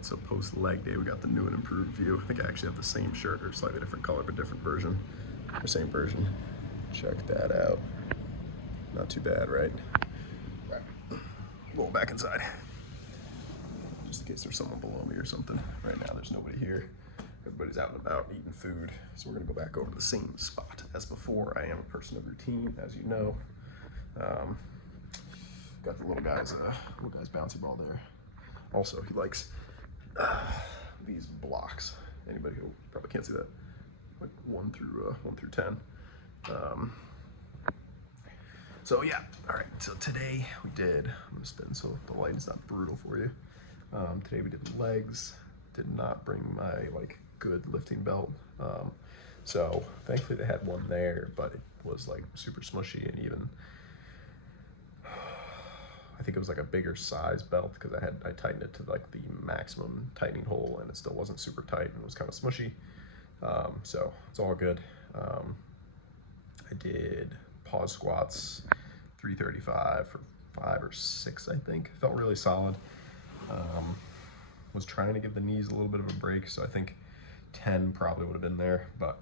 right, so post leg day, we got the new and improved view. I think I actually have the same shirt, or slightly different color, but different version, or same version. Check that out. Not too bad, right? Right. Roll back inside. Just in case there's someone below me or something. Right now, there's nobody here. Everybody's out and about eating food. So we're gonna go back over to the same spot as before. I am a person of routine, as you know. Got the little guy's bouncy ball there. Also, he likes these blocks. Anybody who probably can't see that, like 1 through 10. So yeah, all right. So today we did. I'm gonna spin so the light is not brutal for you. Today we did legs. Did not bring my like good lifting belt. So thankfully they had one there, but it was like super smushy, and even I think it was like a bigger size belt because I tightened it to like the maximum tightening hole, and it still wasn't super tight and it was kind of smushy. So it's all good. I did pause squats, 335 for 5 or 6, I think. Felt really solid. Was trying to give the knees a little bit of a break, so I think 10 probably would have been there, but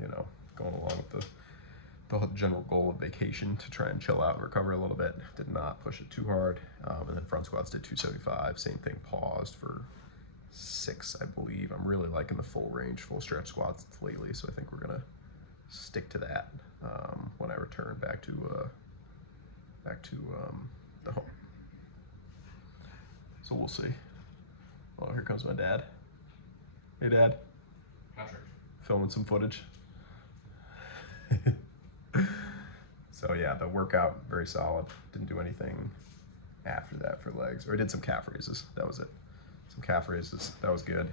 you know, going along with the general goal of vacation to try and chill out and recover a little bit. Did not push it too hard. And then front squats did 275, same thing, paused for 6, I believe. I'm really liking the full range, full stretch squats lately, so I think we're gonna stick to that when I return back to the home. So we'll see. Oh, here comes my dad. Hey, Dad. Patrick. Filming some footage. So yeah, the workout, very solid. Didn't do anything after that for legs. Or I did some calf raises, that was it. Some calf raises, that was good.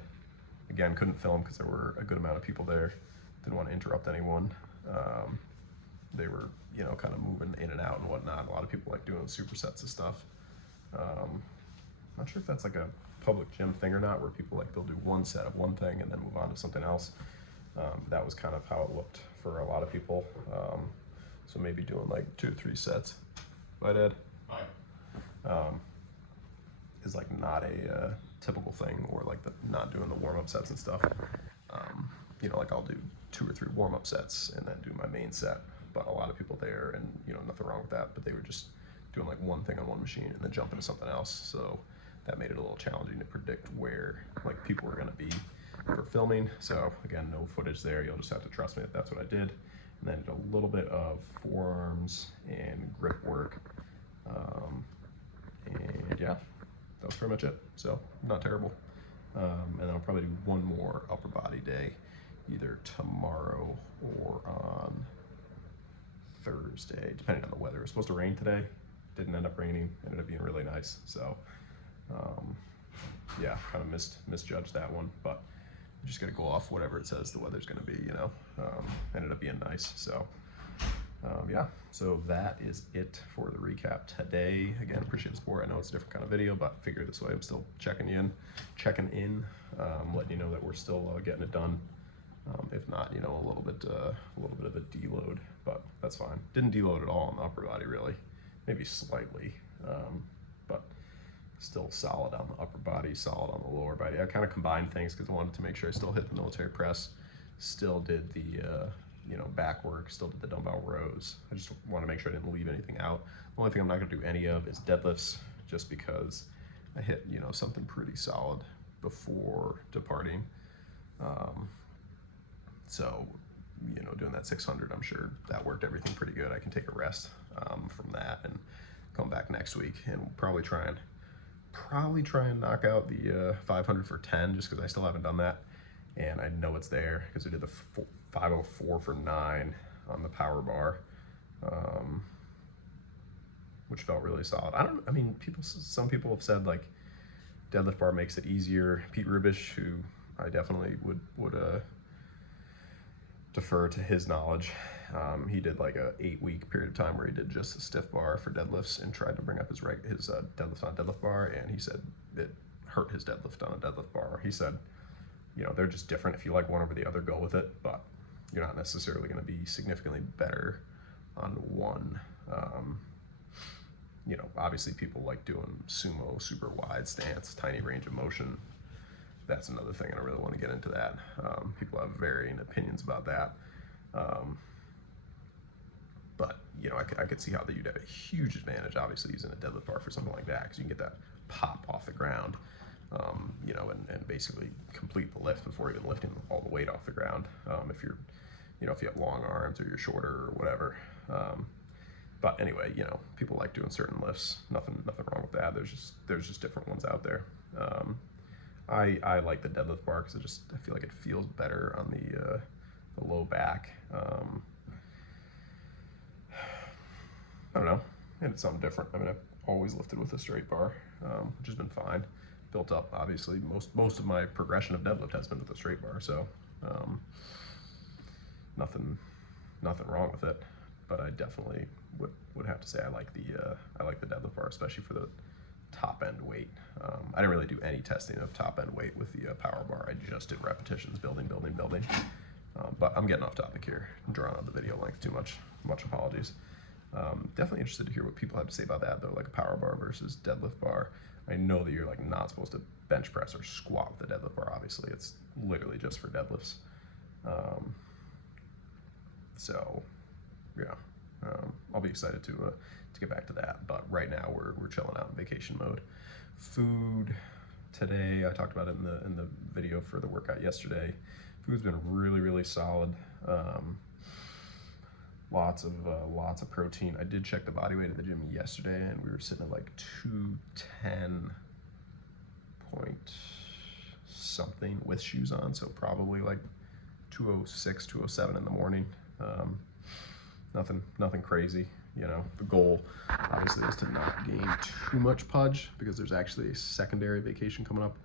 Again, couldn't film because there were a good amount of people there. Didn't want to interrupt anyone. They were, you know, kind of moving in and out and whatnot. A lot of people like doing supersets of stuff. Not sure if that's like a public gym thing or not, where people like, they'll do one set of one thing and then move on to something else. That was kind of how it looked for a lot of people. So maybe doing like 2 to 3 sets. Bye, Dad. Bye. Is like not a typical thing, or like not doing the warm-up sets and stuff. You know, like I'll do 2 or 3 warm-up sets and then do my main set. But a lot of people there, and you know, nothing wrong with that, but they were just doing like one thing on one machine and then jump into something else. So that made it a little challenging to predict where like people were gonna be for filming. So again, no footage there. You'll just have to trust me that that's what I did. And then did a little bit of forearms and grip work. And yeah, that was pretty much it. So not terrible. And then I'll probably do one more upper body day, either tomorrow or on Thursday, depending on the weather. It was supposed to rain today. Didn't end up raining. Ended up being really nice. So yeah, kind of misjudged that one, but I'm just gonna go off whatever it says the weather's gonna be, you know. Ended up being nice. So yeah, so that is it for the recap today. Again, appreciate the support. I know it's a different kind of video, but figure this way I'm still checking in, letting you know that we're still getting it done. If not, you know, a little bit of a deload, but that's fine. Didn't deload at all on the upper body, really, maybe slightly, but still solid on the upper body, solid on the lower body. I kind of combined things because I wanted to make sure I still hit the military press, still did the you know, back work, still did the dumbbell rows. I just want to make sure I didn't leave anything out. The only thing I'm not going to do any of is deadlifts, just because I hit, you know, something pretty solid before departing. So, you know, doing that 600, I'm sure that worked everything pretty good. I can take a rest from that and come back next week and probably try and knock out the 500 for 10, just because I still haven't done that. And I know it's there because I did the 504 for 9 on the power bar, which felt really solid. I mean, some people have said like deadlift bar makes it easier. Pete Rubish, who I definitely would defer to his knowledge. He did like a 8-week period of time where he did just a stiff bar for deadlifts and tried to bring up his deadlift on a deadlift bar, and he said it hurt his deadlift on a deadlift bar. He said, you know, they're just different. If you like one over the other, go with it, but you're not necessarily going to be significantly better on one. You know, obviously people like doing sumo, super wide stance, tiny range of motion. that's another thing. I don't really want to get into that. People have varying opinions about that. But, you know, I could see how you'd have a huge advantage, obviously, using a deadlift bar for something like that, because you can get that pop off the ground, you know, and basically complete the lift before even lifting all the weight off the ground. If you're, you know, if you have long arms or you're shorter or whatever. But anyway, you know, people like doing certain lifts. Nothing wrong with that. There's just different ones out there. I like the deadlift bar because I feel like it feels better on the low back. I don't know, and it's something different. I mean, I've always lifted with a straight bar, which has been fine. Built up, obviously. Most of my progression of deadlift has been with a straight bar, so nothing wrong with it. But I definitely would have to say I like the deadlift bar, especially for the top end weight. I didn't really do any testing of top end weight with the power bar. I just did repetitions, building. But I'm getting off topic here. I'm drawing out the video length too much. Much apologies. Definitely interested to hear what people have to say about that though, like a power bar versus deadlift bar. I know that you're like not supposed to bench press or squat with the deadlift bar. Obviously, it's literally just for deadlifts. So, yeah, I'll be excited to get back to that. But right now we're chilling out in vacation mode. Food today, I talked about it in the video for the workout yesterday. Food's been really solid. Lots of protein. I did check the body weight at the gym yesterday, and we were sitting at like 210 point something with shoes on, so probably like 206, 207 in the morning. Nothing crazy. You know, the goal obviously is to not gain too much pudge, because there's actually a secondary vacation coming up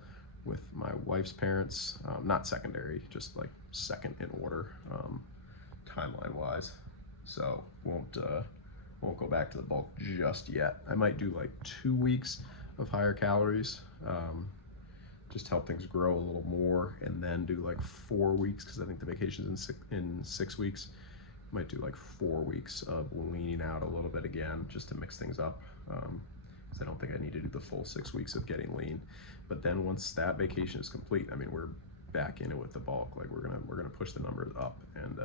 with my wife's parents. Not secondary, just like second in order, timeline wise. So won't go back to the bulk just yet. I might do like 2 weeks of higher calories, just help things grow a little more, and then do like 4 weeks, because I think the vacation's in 6 weeks. Might do like 4 weeks of leaning out a little bit again, just to mix things up, because I don't think I need to do the full 6 weeks of getting lean. But then once that vacation is complete, I mean, we're back in it with the bulk. Like we're gonna push the numbers up and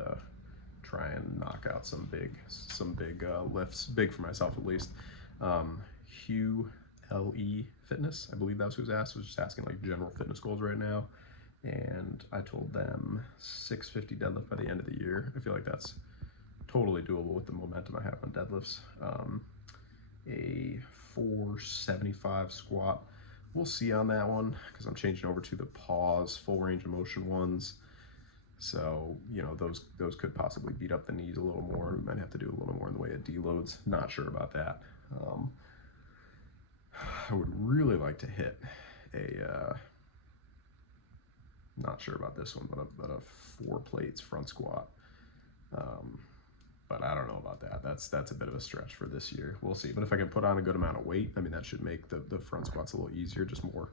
try and knock out some big lifts, big for myself at least. Hugh LE Fitness, I believe that's who's asked, was just asking like general fitness goals right now, and I told them 650 deadlift by the end of the year. I feel like that's totally doable with the momentum I have on deadlifts. A 475 squat, we'll see on that one, because I'm changing over to the pause full range of motion ones. So, you know, those could possibly beat up the knees a little more. We might have to do a little more in the way of deloads. Not sure about that. I would really like to hit a, not sure about this one, but a 4 plates front squat. But I don't know about that. That's a bit of a stretch for this year. We'll see. But if I can put on a good amount of weight, I mean, that should make the front squats a little easier, just more,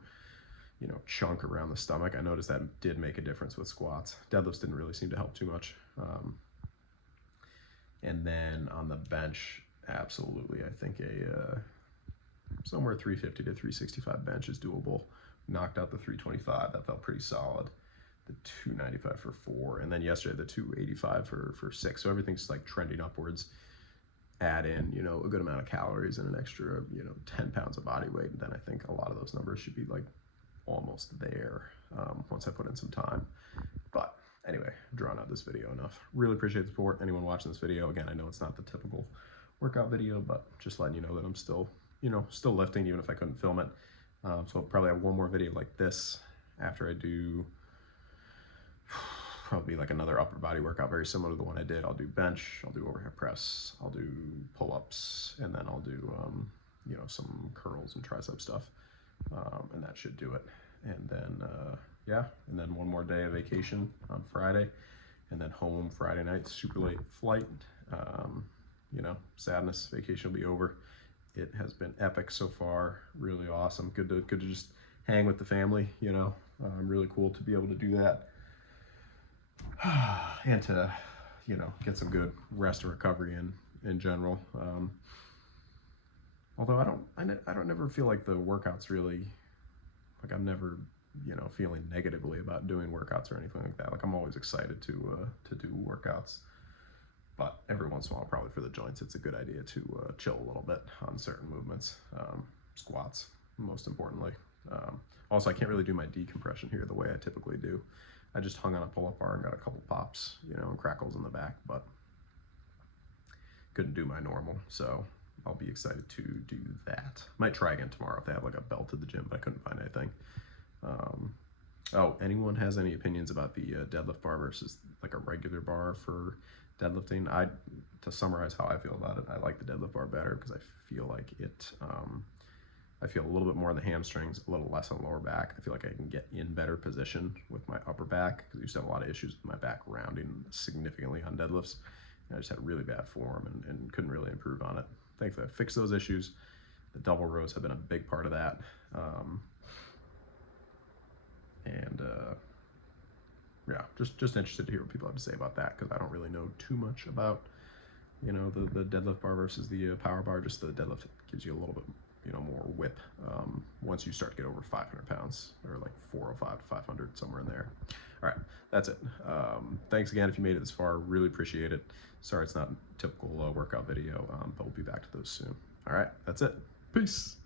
you know, chunk around the stomach. I noticed that did make a difference with squats. Deadlifts didn't really seem to help too much. And then on the bench, absolutely, I think a somewhere 350 to 365 bench is doable. Knocked out the 325, that felt pretty solid. The 295 for 4, and then yesterday the 285 for 6. So everything's like trending upwards. Add in, you know, a good amount of calories and an extra, you know, 10 pounds of body weight, and then I think a lot of those numbers should be like almost there once I put in some time. But anyway, I've drawn out this video enough. Really appreciate the support. Anyone watching this video, again, I know it's not the typical workout video, but just letting you know that I'm still, you know, still lifting, even if I couldn't film it. So I'll probably have one more video like this after I do probably like another upper body workout very similar to the one I did. I'll do bench, I'll do overhead press, I'll do pull-ups, and then I'll do you know, some curls and tricep stuff, and that should do it. And then yeah, and then one more day of vacation on Friday, and then home Friday night, super late flight. You know, sadness, vacation will be over. It has been epic so far, really awesome. Good to just hang with the family, you know. Really cool to be able to do that. And to, you know, get some good rest and recovery in general. Although I don't never feel like the workouts really, like I'm never you know, feeling negatively about doing workouts or anything like that. Like I'm always excited to do workouts, but every once in a while, probably for the joints, it's a good idea to chill a little bit on certain movements. Squats, most importantly. Also, I can't really do my decompression here the way I typically do. I just hung on a pull-up bar and got a couple pops, you know, and crackles in the back, but couldn't do my normal, so I'll be excited to do that. Might try again tomorrow if they have like a belt at the gym, but I couldn't find anything. Oh, anyone has any opinions about the deadlift bar versus like a regular bar for deadlifting? To summarize how I feel about it, I like the deadlift bar better because I feel like it, I feel a little bit more in the hamstrings, a little less on lower back. I feel like I can get in better position with my upper back because I used to have a lot of issues with my back rounding significantly on deadlifts. And I just had really bad form and couldn't really improve on it. Thankfully, I fixed those issues. The double rows have been a big part of that. Yeah, just interested to hear what people have to say about that because I don't really know too much about, you know, the deadlift bar versus the power bar. Just the deadlift gives you a little bit, you know, more whip once you start to get over 500 pounds or like 405 to 500, somewhere in there. All right, that's it. Thanks again if you made it this far. Really appreciate it. Sorry it's not a typical workout video, but we'll be back to those soon. All right, that's it. Peace.